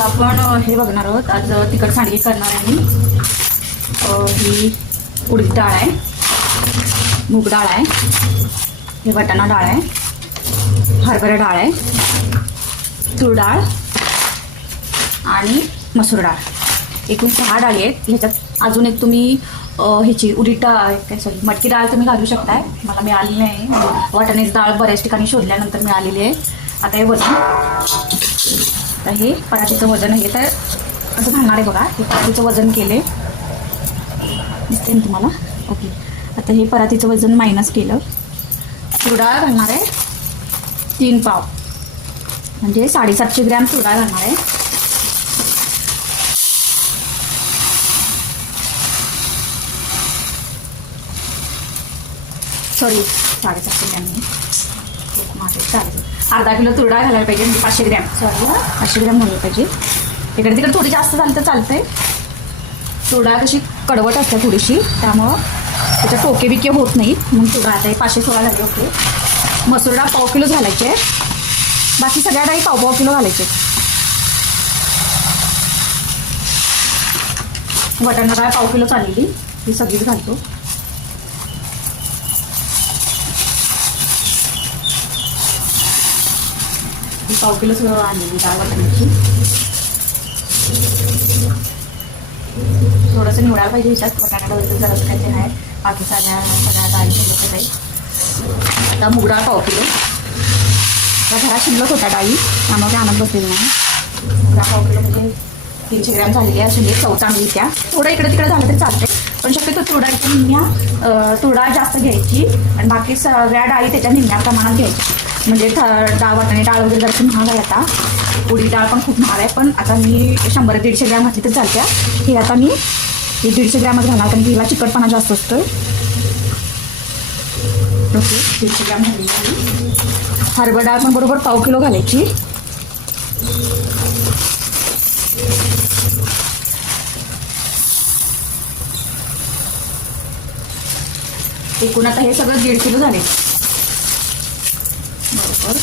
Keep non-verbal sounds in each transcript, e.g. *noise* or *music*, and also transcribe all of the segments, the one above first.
आता आपण हे बघणार आहोत. आज तिखट सांडगी करणार आहे मी ही उडीद डाळ आहे. मूग डाळ आहे. हे वाटाणा डाळ आहे. हरभरा डाळ आहे. तूर डाळ आणि मसूर डाळ. एकूण सहा डाळी आहेत. ह्याच्यात अजून एक तुम्ही ह्याची उडीद डाळ काय सॉरी मटकी डाळ तुम्ही घालू शकताय. मला मिळाली नाही. वाटाण्याची डाळ बऱ्याच ठिकाणी शोधल्यानंतर मिळालेली आहे. आता हे वजन आता हे पराठीचं वजन हे तर असं घालणार आहे बघा. हे पराठीचं वजन केले दिसते ना तुम्हाला? ओके. आता हे पराठीचं वजन मायनस केलं. तुरडाळ घालणार आहे. तीन पाव. म्हणजे साडेसातशे ग्रॅम तुरडाळ घालणार आहे. सॉरी साडेसातशे ग्रॅम नाही चालेल अर्धा किलो तुरडाळ घालायला पाहिजे म्हणजे पाचशे ग्रॅम. सॉरी पाचशे ग्रॅम घालायला पाहिजे. इकडे तिकडे थोडी जास्त झाली तर चालतंय. तुरडाळ कशी कडवट असते थोडीशी त्यामुळं त्याच्या टोके बिके होत नाहीत. म्हणून तुरडाळ आता पाचशे सोळा झाले ओके. मसूर डाळ पाव किलो घालायचे. बाकी सगळ्या डाळी पाव पाव किलो घालायचे. वाटाणा डाळ पाव किलो चाललेली ही सगळीच घालतो. ही पाव किलो सगळं आणलेली डाळ वाटाण्याची थोडंसं निवडायला पाहिजे ह्याच्यात वाटाणा वगैरे जरासं काय ते नाही बाकी साध्या सगळ्या डाळी शिल्लक काही आता मुगडाळ पाव किलो त्या घरात शिल्लक होता डाळी त्यामुळे ते आणत बसलेली नाही. मुगडाळ पाव किलो म्हणजे तीनशे ग्रॅम झालेली आहे शिल्लक चव चांगली त्या थोडं इकडे तिकडे झालं तरी चालते पण शक्यतो तुरडाळीच्या निम्म्या अं, तुरडाळ जास्त घ्यायची. आणि बाकी सगळ्या डाळी त्याच्या निम्या प्रमाणात घ्यायची म्हणजे डाळ वाटाणे डाळ वगैरे जराशी महाग आहे आता. उडी डाळ पण खूप महाग आहे पण आता मी शंभर दीडशे ग्रॅम घातली तर चालत्या. ही आता मी हे दीडशे ग्रॅमच घालणार कारण की हिला चिकटपणा जास्त असतो. ओके दीडशे ग्रॅम घालली हरभर डाळ पण बरोबर पाव किलो घालायची. एकूण आता हे सगळं दीड किलो झाले बरोबर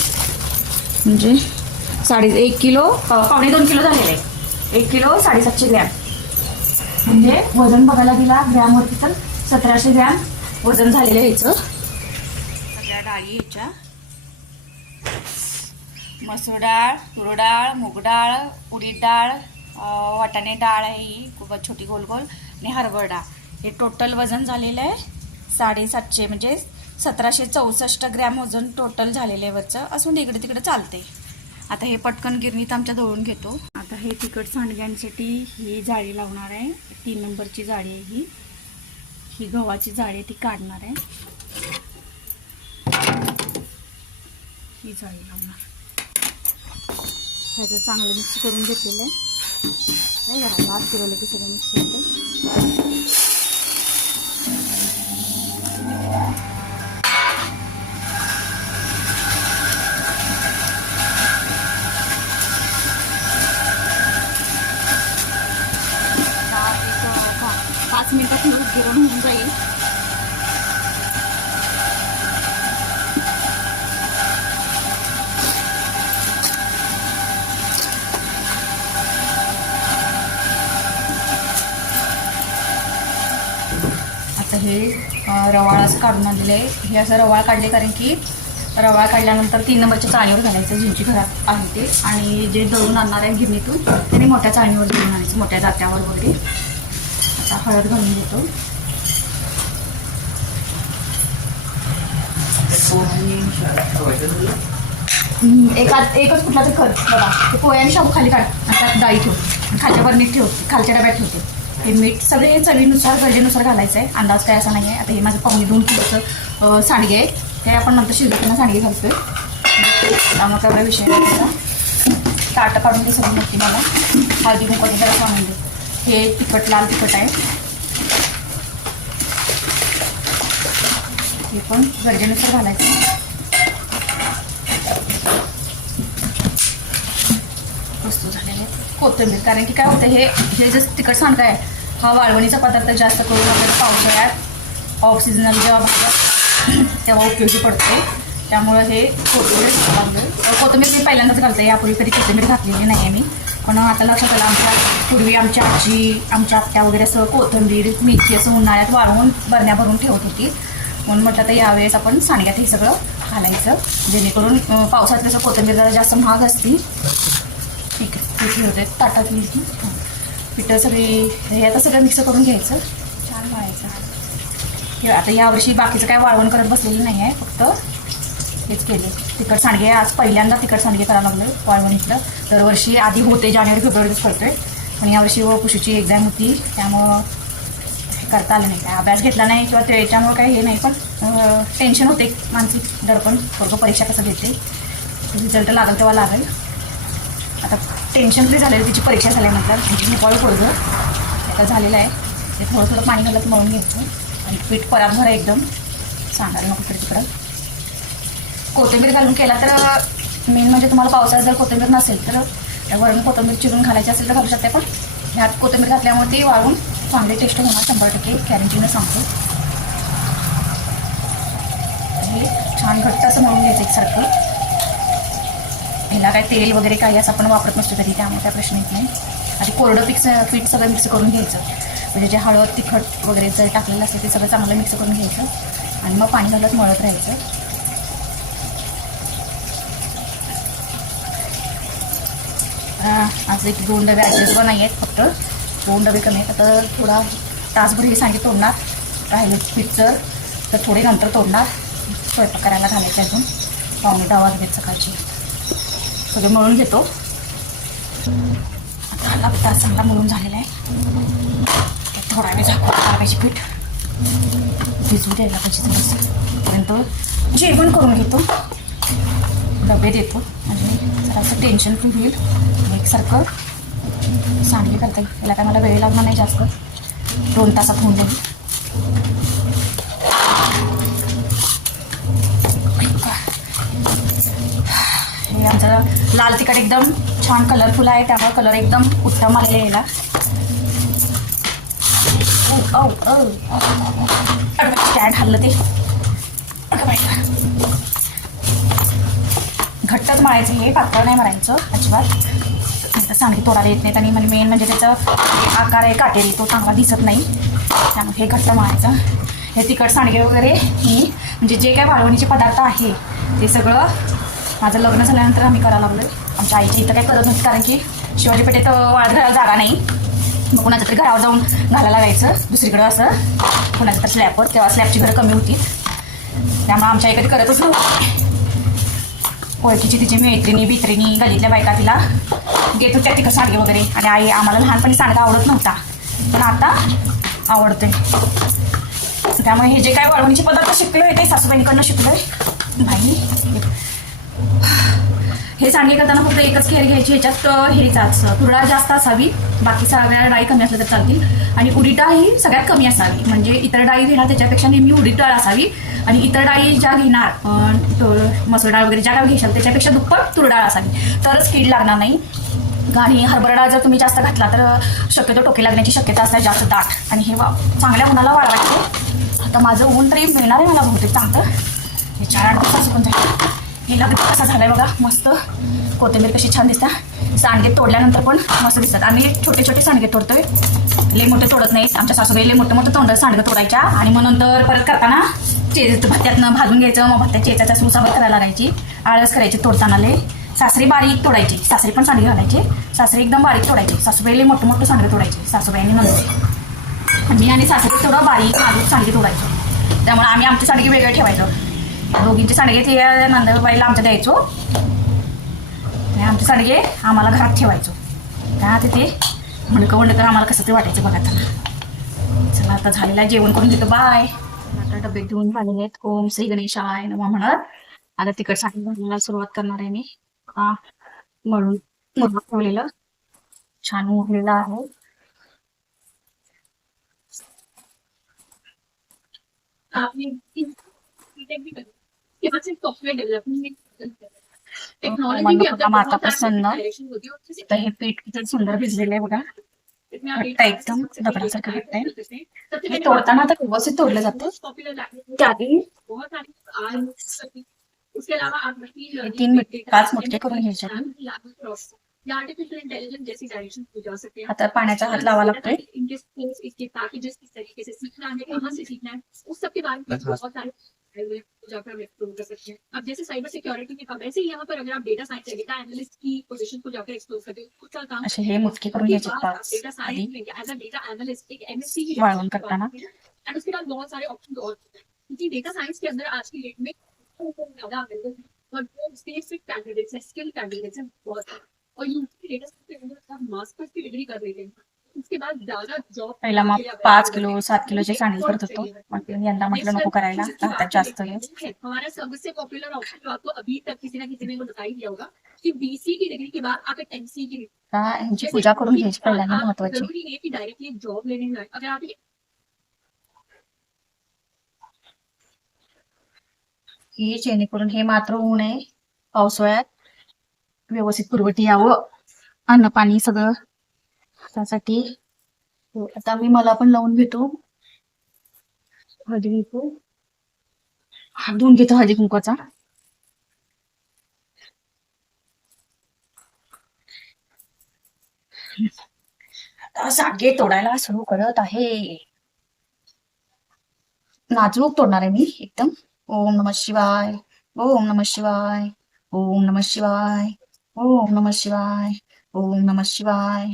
म्हणजे साडे एक किलो पावणे दोन किलो झालेले आहे एक किलो साडेसातशे ग्रॅम. म्हणजे वजन बघायला गेला ग्रॅमवरती तर सतराशे ग्रॅम वजन झालेलं आहे याचं. सगळ्या डाळी याच्या. मसूर डाळ तुर डाळ मूग डाळ उडीद डाळ वाटाणे डाळ आहे ही खूप छोटी गोल गोल आणि हरभर डाळ. हे टोटल वजन झालेलं आहे साडेसातशे म्हणजे सतराशे चौसष्ट ग्रॅम वजन टोटल झालेलं आहे वरचं. असून म्हणजे इकडे तिकडे चालते आता हे पटकन गिरणीत आमच्या दळून घेतो. आता हे तिखट सांडग्यांसाठी ही जाळी लावणार आहे. तीन नंबरची जाळी आहे ही. ही गव्हाची जाळी आहे ती काढणार आहे. ही जाळी लावणार. ह्याचं चांगलं मिक्स करून घेतलेलं आहे. नाही जरा भात फिरवलं की सगळं मिक्स होतं रवाळ असं काढून आणलेलं आहे. हे असं रवाळ काढले कारण की रवाळ काढल्यानंतर तीन नंबरच्या चाळणीवर घालायचं ज्यांची घरात आहे ते. आणि जे दळून आणणार आहे गिरणीतून त्याने मोठ्या चाळणीवर दळून आणायचं मोठ्या जात्यावर वगैरे. आता हळद घालून देतो एका एकच कुठला तर कर बघा. ते पोहे शाबू खाली काढ आता डाळी ठेव. खालच्या बरणीत ठेव खालच्या डब्यात ठेवते. हे मीठ सगळे हे चवीनुसार गरजेनुसार घालायचं आहे अंदाज काय असा नाही आहे आता हे माझं पाहुणे दोन किलोचं अं, सांडगे आहे ते आपण नंतर शिजवताना सांडगे घालतोय. त्यामुळे काय एवढा विषय नाही त्याचा ताटं काढून दे सगळी नक्की मला. हळदी कुंकवाचं जरा सांगून दे. हे तिखट लाल तिखट आहे. हे पण गरजेनुसार घालायचं. वस्तू झालेल्या आहेत कोथिंबीर. कारण की काय होतं हे हे जे तिखट सांडगा आहे हा वाळवणीचा पदार्थ जास्त करून आपल्याला पावसाळ्यात ऑफ सीझनल जेव्हा भागात *clears throat* तेव्हा उपयोगी पडतो. त्यामुळं हे कोथिंबीर घालावं. कोथिंबीर मी पहिल्यांदाच घालते यापूर्वी कधी कोथिंबीर घातलेली नाही आहे मी पण आता लक्षात आलं आमच्या पूर्वी आमच्या आजी आमच्या आत्या वगैरे असं कोथिंबीर मेथी असं उन्हाळ्यात वाळवून बरण्या भरून ठेवत होती. म्हणून म्हटलं तर यावेळेस आपण सांडग्यात हे सगळं घालायचं. जेणेकरून अं, पावसात कसं कोथिंबीर जरा जास्त महाग असती ठीक आहे पीठ ठेवते. ताटात येईल ती पिठं सगळी हे आता सगळं मिक्स करून घ्यायचं. छान वाळायचं हे आता यावर्षी बाकीचं काय वाळवण करत बसलेलं नाही आहे फक्त हेच केले तिखट सांडगे आज पहिल्यांदा तिखट सांडगे करायला लागले वाळवणीतलं दरवर्षी आधी होते जानेवारी फेब्रुवारीच करतोय. पण यावर्षी व पुशीची एक्झाम होती त्यामुळं हे करता आलं नाही. काय अभ्यास घेतला नाही किंवा त्याच्यामुळं काही हे नाही पण टेन्शन होते मानसिक दडपण. वर्ग परीक्षा कसं घेते? रिझल्ट लागेल तेव्हा लागेल. आता टेन्शन फ्री झालेलं तिची परीक्षा झाल्यानंतर म्हणजे नेपाळ पोळगं आता झालेलं आहे. ते थोडं थोडं पाणी घालत मळून घ्यायचं. आणि पीठ परात भरा एकदम. सांगायला नको तरी तिकडं. कोथिंबीर घालून केला तर मेन म्हणजे तुम्हाला पावसाळ्यात जर कोथिंबीर नसेल तर वरून कोथिंबीर चिरून घालायची असेल तर घालू शकते पण ह्यात कोथिंबीर घातल्यामुळे ती वाळून चांगली टेस्ट होणार. शंभर टक्के गॅरंटीनं सांगतो. हे छान घट्ट असं म्हणून घ्यायचं एकसारखं. ह्याला काय तेल वगैरे काही असं आपण वापरत नसतो तरी त्यामुळे काय प्रश्न येत नाही. आधी कोरडं पिक्स पीठ सगळं मिक्स करून घ्यायचं. म्हणजे जे हळद तिखट वगैरे जर टाकलेलं असेल ते सगळं चांगलं मिक्स करून घ्यायचं. आणि मग पाणी घालत मळत राहायचं. अं, आज एक दोन डबे ॲडजस्ट नाही आहेत फक्त. दोन डबे कमी आहेत. आता थोडा तासभर हे सांगे तोडणार. राहिलं पिक्चर तर थोडे नंतर तोडणार. स्वयंपाक करायला घालायचं अजून. पाहुणे दहा वाजलेत सकाळची. सगळं मळून घेतो. आता हा तास चांगला मळून झालेला आहे. थोडा वेळ झाकून लागायची पीठ भिजू द्यायला पाहिजे नंतर जेवण करून घेतो. डबे देतो. म्हणजे जरासं टेन्शन फ्री होईल. एकसारखं सांगली करता. येईल याला काय मला वेळ लागणार नाही जास्त. दोन तासात होऊन जाईल. आमचा लाल तिखट एकदम छान कलरफुल आहे त्यामुळे कलर एकदम उत्तम आलेला आहे याला. औ, औ, स्टँड हल्लं ते. घट्टच मारायचं हे पातळ नाही मारायचं अजिबात. सांगली तोडायला येत नाहीत आणि म्हणजे मेन म्हणजे त्याचा आकार आहे काटेरी तो चांगला दिसत नाही. त्यामुळे हे घट्ट मारायचं हे तिखट सांडगे वगैरे ही म्हणजे जे काही वाळवणीचे पदार्थ आहे ते सगळं माझं लग्न झाल्यानंतर आम्ही करायला लागलो आमच्या आईच्या इथं काही करत नव्हती कारण की शिवाजी पेठेत वाळत घालायला जागा नाही. मग कुणाच्या तरी घरावर जाऊन घालायला लागायचं. दुसरीकडं असं कुणाच्या तर स्लॅबवर तेव्हा स्लॅबची घरं कमी होती. त्यामुळे आमच्या आई कधी करतच नव्हती. ओळखीची तिची मैत्रिणी बित्रिणी गलीतल्या बायका तिला घेत होत्या तिकडं सांडगे वगैरे. आणि आई आम्हाला लहानपणी सांडगा आवडत नव्हता. पण आता आवडते त्यामुळे हे जे काय वळवणीचे पदार्थ शिकलोय ते सासूबाईंकडनं शिकलोय. नाही हे सांडगे करताना फक्त एकच खेर घ्यायची ह्याच्यात हेरीचा. हेरीचाच तुरडा जास्त असावी बाकी सगळ्या डाळी कमी असल्या तर चालतील. आणि उडीद डाळ ही सगळ्यात कमी असावी. म्हणजे इतर डाळी घेणार त्याच्यापेक्षा नेहमी उडीद डाळ असावी. आणि इतर डाळी ज्या घेणार मसूर डाळ वगैरे ज्या डाळ घेशाल त्याच्यापेक्षा दुप्पट तुरडाळ असावी. तरच कीड लागणार नाही. आणि हरभरा डाळ जर तुम्ही जास्त घातला तर शक्यतो टोके लागण्याची शक्यता असते जास्त दाट आणि हे वा चांगल्या उन्हाला वाढवायचे. आता माझं ऊन तरी मिळणार आहे मला बहुतेक चांगलं. हे चार आठ दिवसाचं पण जाईल हे लग्न कसा झालाय बघा मस्त. कोथिंबीर कशी छान दिसता सांडगे तोडल्यानंतर पण मस्त दिसतात. आम्ही छोटे छोटे सांडगे तोडतोय. लय मोठे तोडत नाहीत. आमच्या सासूबाई लय मोठं मोठं तोंड सांडगं तोडायच्या. आणि मग नंतर परत करताना चेज भात्यातनं भाजून घ्यायचं. मग भात्या चेचाचा सुसावर करायला लागायची. आळस करायची तोडताना लय. सासरी बारीक तोडायची. सासरी पण सांडगे घालायचे. सासरी एकदम बारीक तोडायची. सासूबाईला मोठं मोठं सांडगे तोडायचे. सासूबाईंनी नंतर मी आणि सासरी तेवढं बारीक नाजूक सांडगे तोडायचो. त्यामुळे आम्ही आमचे सांडगे वेगळे ठेवायचो. दोघींचे सांडगे ते नंदबाईला आमच्या द्यायचो. आमचे सांडगे आम्हाला घरात ठेवायचो. का तिथे म्हणकं म्हणलं तर आम्हाला कसं ते वाटायचं बघा त्यांना चला आता झालेलं जेवण करून देतो. बाय. आता डबे घेऊन झालेले आहेत. ओम श्री गणेशाय नमा म्हणत. आता तिकटसाठी घालायला सुरुवात करणार आहे मी. हा म्हणून ठेवलेलं. छान उरलेलं आहे. मनोकामना माता प्रसन्न तर हे पीठ किती सुंदर भिजलेलं आहे बघा. घट्ट एकदम दगडासारखं घट्ट आहे हे तोडताना आता व्यवस्थित तोडलं जातं. त्याआधी उसके अलावा आप मशीन तीन पाच मुटके करून घ्यायचे या आर्टिफिशियल इंटेलिजेंस जैसी डायरेक्शन पे जा सकते हैं आता पाण्याचा हात लावा लागतोय. के जाकर हम एक्सप्लोर कर सकते हैं। अब जैसे साइबर सिक्योरिटी में कहा वैसे ही यहाँ पर अगर आप डेटा साइंस डेटा एनालिस्ट की पोजीशन को जाकर एक्सप्लोर करते हो कुछ काम असे हे। मुटके करून घ्यायचे डेटा साइंस में एज अ डेटा एनालिस्ट एक एमएससी की वाळवण करताना एंड उसके बाद बहुत सारे ऑप्शन और क्योंकि डेटा साइंस के अंदर आज की डेट में ज़्यादा अवेलेबल है। और वो स्पेसिफिक कैंडिडेट्स है स्किल कैंडिडेट्स हैं बहुत और यूपी डेटा साइंस के अंदर आप मास्टर्स की डिग्री कर लेते हैं। पहिला मग पाच किलो सात किलोचे सँडल करत होतो. पण यंदा म्हटलं नको करायला. हातात जास्त ह्यांची पूजा करून घ्यायची पहिल्यांदा महत्वाची. जॉब हे जेणेकरून हे मात्र होऊ नये पावसाळ्यात व्यवस्थित पुरवठी यावं. अन्न पाणी सगळं त्यासाठी हो, आता मी मला पण लावून घेतो. हळदी कुंकू. धुवून घेतो हळदी कुंकवाचा सागे तोडायला सुरू करत आहे. नाचूक तोडणार आहे मी एकदम. ओम नम शिवाय ओम नम शिवाय ओम नम शिवाय ओम नम शिवाय ओम नम शिवाय.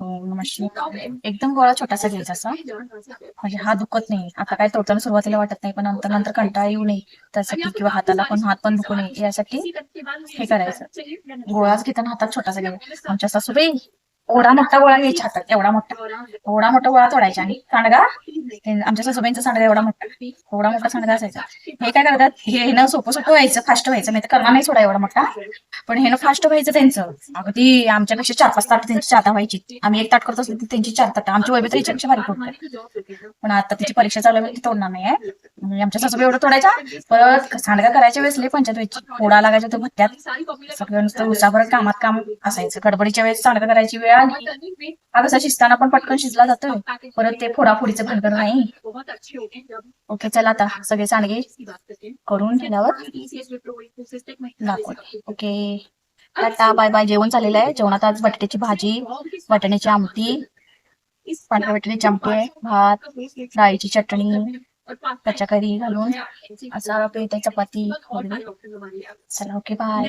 एकदम गोळा छोटासा घ्यायचा असा. म्हणजे हात दुखत नाही. आता काय तोडताना सुरुवातीला वाटत नाही पण नंतर नंतर कंटाळा येऊ नये. त्यासाठी किंवा हाताला पण हात पण दुखू नये. यासाठी हे करायचं. गोळाच घेताना हातात छोटासा घ्यायचा आमच्या सासूबाई एवढा मोठा गोळा घ्यायचा हातात एवढा मोठा. एवढा मोठा गोळा तोडायचा आणि सांडगा. आमच्या सासूबाईंचा सांडगा एवढा मोठा. एवढा मोठा सांडगा असायचा. हे काय करतात? हे ना सोपं सोपं व्हायचं फास्ट व्हायचं. नाही तर करणार नाही सोडा एवढा मोठा. पण हे ना फास्ट व्हायचं त्यांचं. अगदी आमच्यापेक्षा चार पाच ताट त्यांची चाता व्हायची. आम्ही एक ताट करत असलो त्यांची चार ताट. आमची वैभव तर भारी बारीक होत पण आता तिची परीक्षा चालू आहे ती तोडणार नाही आहे आमच्या सासूबाई एवढं तोडायचा परत सांडगा करायच्या वेळेस लई पंचायत व्हायची. फोडा लागायचा तो भट्ट्यात. सगळं नुसतं उसाभर कामात काम असायचं. गडबडीच्या वेळेस सांडगा करायची वेळ आली हा कसा शिजताना पण पटकन शिजला जातोय परत ते फोडाफोडीचं भरभर नाही. ओके चला आता सगळे सांडगे करून ठेवल्यावर ओके. आता बाय बाय जेवण झालेलं आहे. जेवणात आज बटाट्याची भाजी वाटाण्याची आमटी पांढऱ्या वाटाण्याची आमटी भात डाळीची चटणी त्याच्या करी घालून असा पेट चपाती. चला okay bye.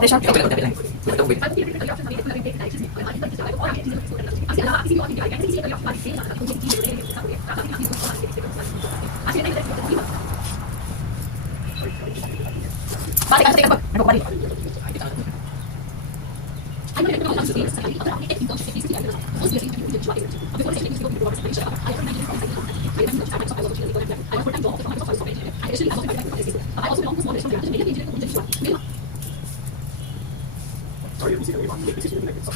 Okay siya? Okay lang, okay lang. Ito, wait. Balik, ano tingnan ba? Ano ba rin? I also belong to small business. I also belong to small business. Iyo yari yahise ameze.